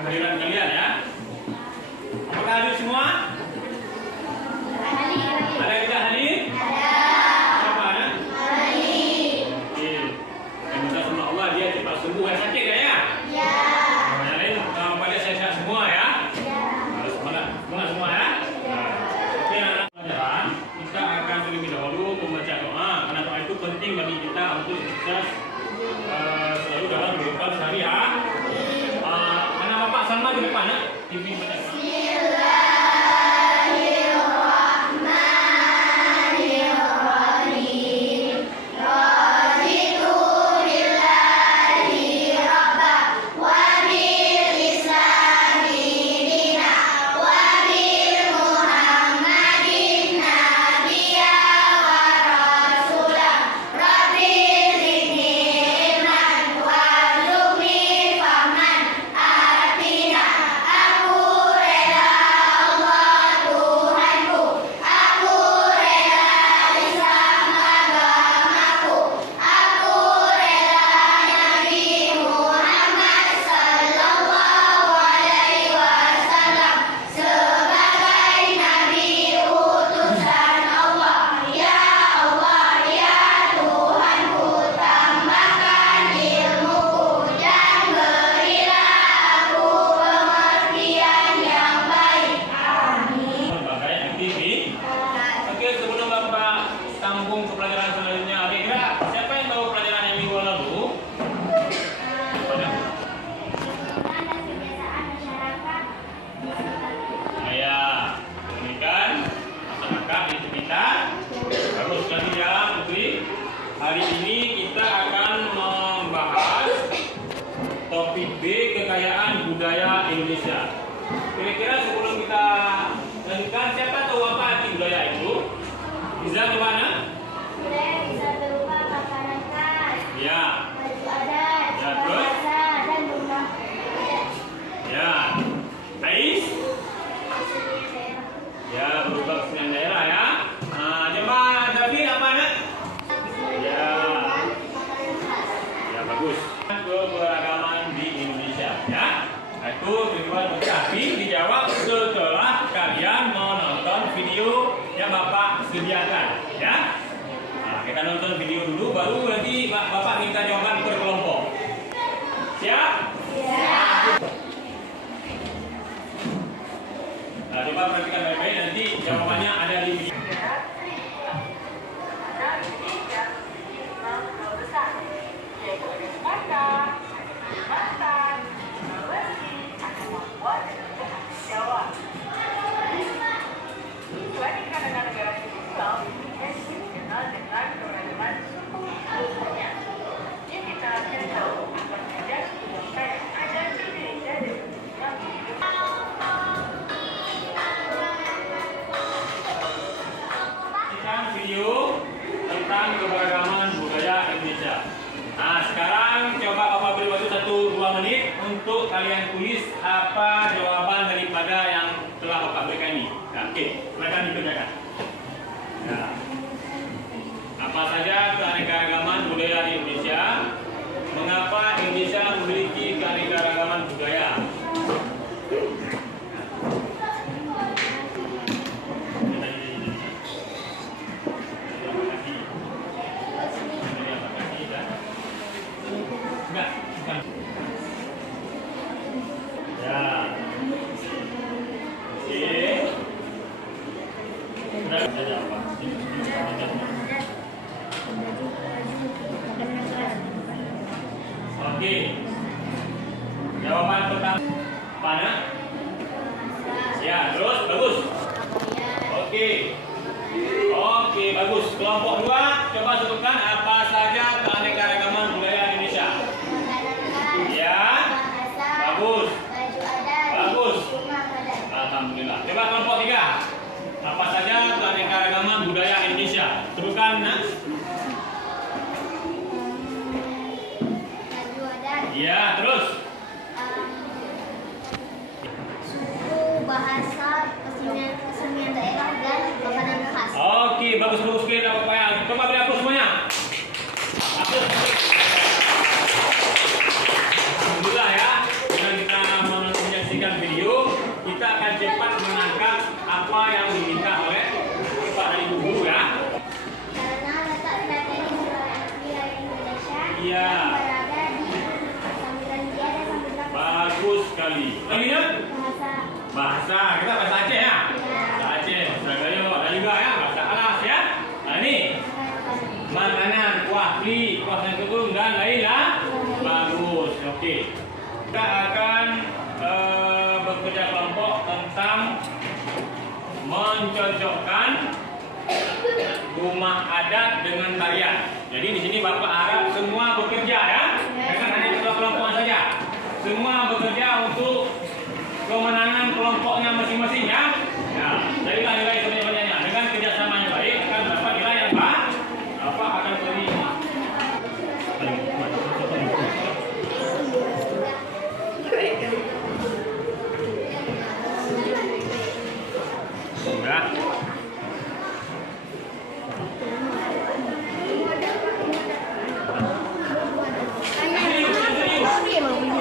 kehadiran kalian ya. Apakah hadir semua? Ada yang tidak hadir? Siapa ada? Oke. Saya minta sama Allah dia cepat sembuh. Yang sakit ya? Ya. Yang lain pada sehat semua ya. Harus semangat semua ya. Oke, anak pelajaran kita akan terlebih dahulu membaca doa karena doa itu penting bagi kita untuk sukses selalu dalam kehidupan sehari ya. Mana Bapak Salma di depan ya? TV baca. Hari ini kita akan membahas topik B, kekayaan budaya Indonesia. Kira-kira sebelum kita lanjutkan, siapa tahu apa arti budaya itu? Bisa kemana? Budaya bisa berupa makanan khas, ya, baju adat, ya, terus? bahasa, dan rumah. Ya, Ais? Ya, berupa kesenian daerah ya. Coba David apa nak? Ya bagus. Keberagaman di Indonesia ya. Itu tujuan tapi dijawab setelah kalian menonton video yang Bapak sediakan ya. Kita nonton video dulu baru nanti Bapak minta jawaban per kelompok. Siap? Siap. Coba perhatikan baik-baik nanti jawabannya ada di video. Video tentang keberagaman budaya Indonesia. Nah, sekarang coba Bapak beri waktu 1-2 menit untuk kalian tulis apa jawaban daripada yang telah Bapak berikan ini. Nah, oke, silakan dikerjakan. Ya. Apa saja keanekaragaman budaya di Indonesia? Mengapa Indonesia memiliki keanekaragaman budaya? Oke. Jawaban pertama mana? Ya, terus bagus. Oke. Oke, bagus. Kelompok 2 coba sebutkan apa saja keanekaragaman budaya Indonesia. Ya. Bagus. Bagus. Alhamdulillah. Coba kelompok 3. Apa saja keanekaragaman budaya Indonesia? Sebutkan, Nak. Ya, terus. Suku, bahasa, kesenian daerah, dan makanan khas. Oke, bagus sekali Bapak ya. Coba beri aku semuanya. Iya. Berada di Samudra Hindia dan Samudra Pasifik. Bagus sekali. Lagi ya? Bahasa. Bahasa. Kita bahasa Aceh ya? Bahasa Aceh. Seraganya ada juga ya. Bahasa Alas ya. Nah ini. Makanan, kuah pli, kuah sangkung dan lain-lain. Bagus. Okey. Kita akan bekerja kelompok tentang mencocokkan rumah adat dengan tarian. Jadi di sini Bapak harap semua bekerja ya. Bukan hanya kelompok saja. Semua bekerja untuk kemenangan kelompoknya masing-masing ya. Ya, carilah nilai sebanyak-banyaknya. Dengan kerjasama yang baik akan dapat nilai yang baik. Bapak akan beri sudah.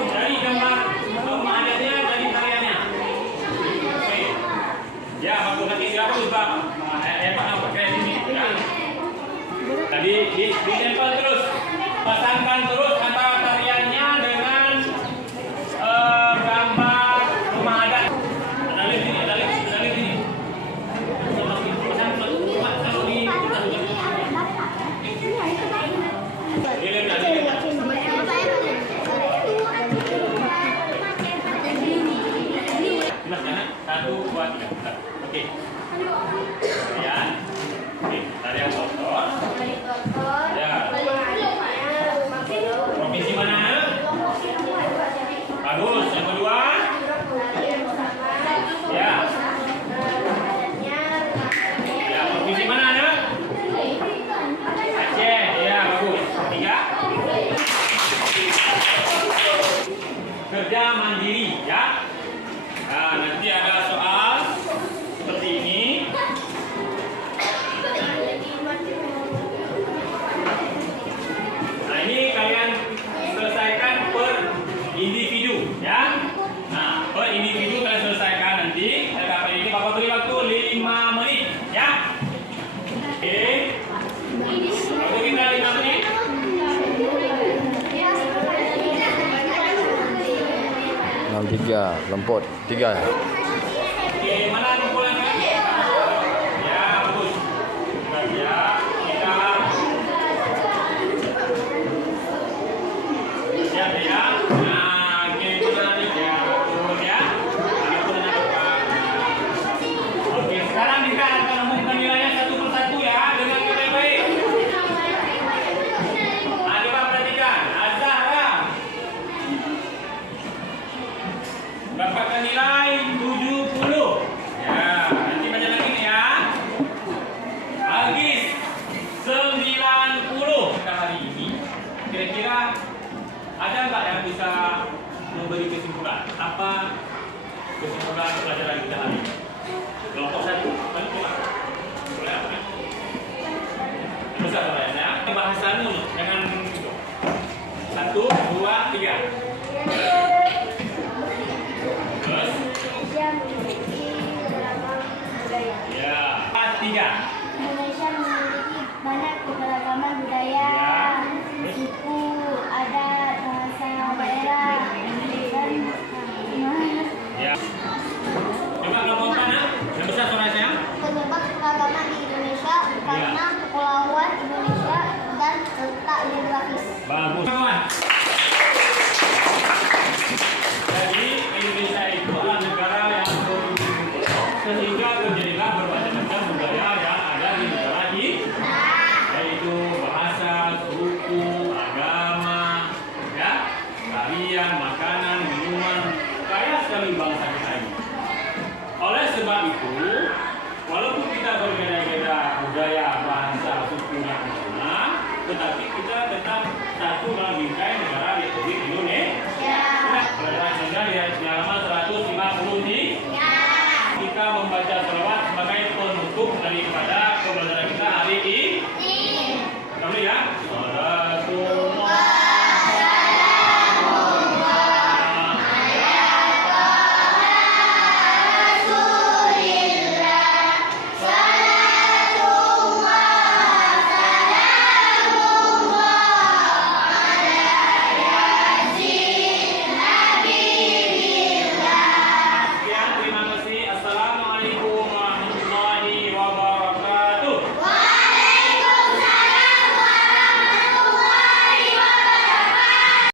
Dari gambar rumah adatnya, dari tariannya. Oke. Ya, bagus. Nanti dia bagus, Pak. Hebat lah pakai sini. Ya. Tadi ditempel terus. Pasangkan terus antara tariannya dengan gambar rumah adat. Dari sini, dari sini. Mas Jana, 1, 2, 3. Oke. Tarian. Oke, tarian kotor. Ya. Provinsi mana? Bagus. Yang kedua. Ya. Ya, provinsi mana ada? Aceh. Ya, bagus. Tiga. Kerja mandiri, ya. Nah, nanti ada soal seperti ini. Nah, ini kalian selesaikan per individu, ya. Nah, per individu kalian selesaikan nanti. Dapat ini Bapak beri waktu 5 menit, ya. Oke. Waktu kita 5 menit. Tiga, lemput, 3. Oke, mana kumpulannya? Ya, bagus. Ya, kita siap ya. Nah, oke, kita nanti ya, turun ya. Oke, sekarang kita akan umumkan nilainya satu persatu ya, dengan nilai baik. Nah, coba perhatikan. Azhara dapatkan nilai 70. Ya, nanti baca lagi nih ya. Agis 90. Kita hari ini kira-kira ada nggak yang bisa memberi kesimpulan? Apa kesimpulan pelajaran kita hari ini? Kelompok 1, coba. Boleh apa ya? Besar ya. Bahasannya jangan 1, 2, 3. Indonesia memiliki beragam budaya. Ya, 3. Indonesia memiliki banyak keberagaman budaya, suku, adat, bahasa, daerah, dan Ya. Coba kelompok mana? Yang besar suara saya. terdapat keragaman di Indonesia karena kepulauan Indonesia dan letak geografis. Bagus. Kawan. Jadi Indonesia itu adalah negara yang sehingga terjadilah berbagai-macam budaya yang ada di negara ini, yaitu bahasa, suku, agama, ya, tarian, makanan, minuman, kaya sekali bangsa kita ini. Oleh sebab itu, walaupun kita berbeda-beda budaya, bahasa, suku, dan agama, tetapi kita tetap satu dalam bingkai negara Republik Indonesia. Pelajaran Sunda di halaman 150 ini. Kita membaca selawat sebagai penutup daripada pembelajaran kita hari ini. Kami ya.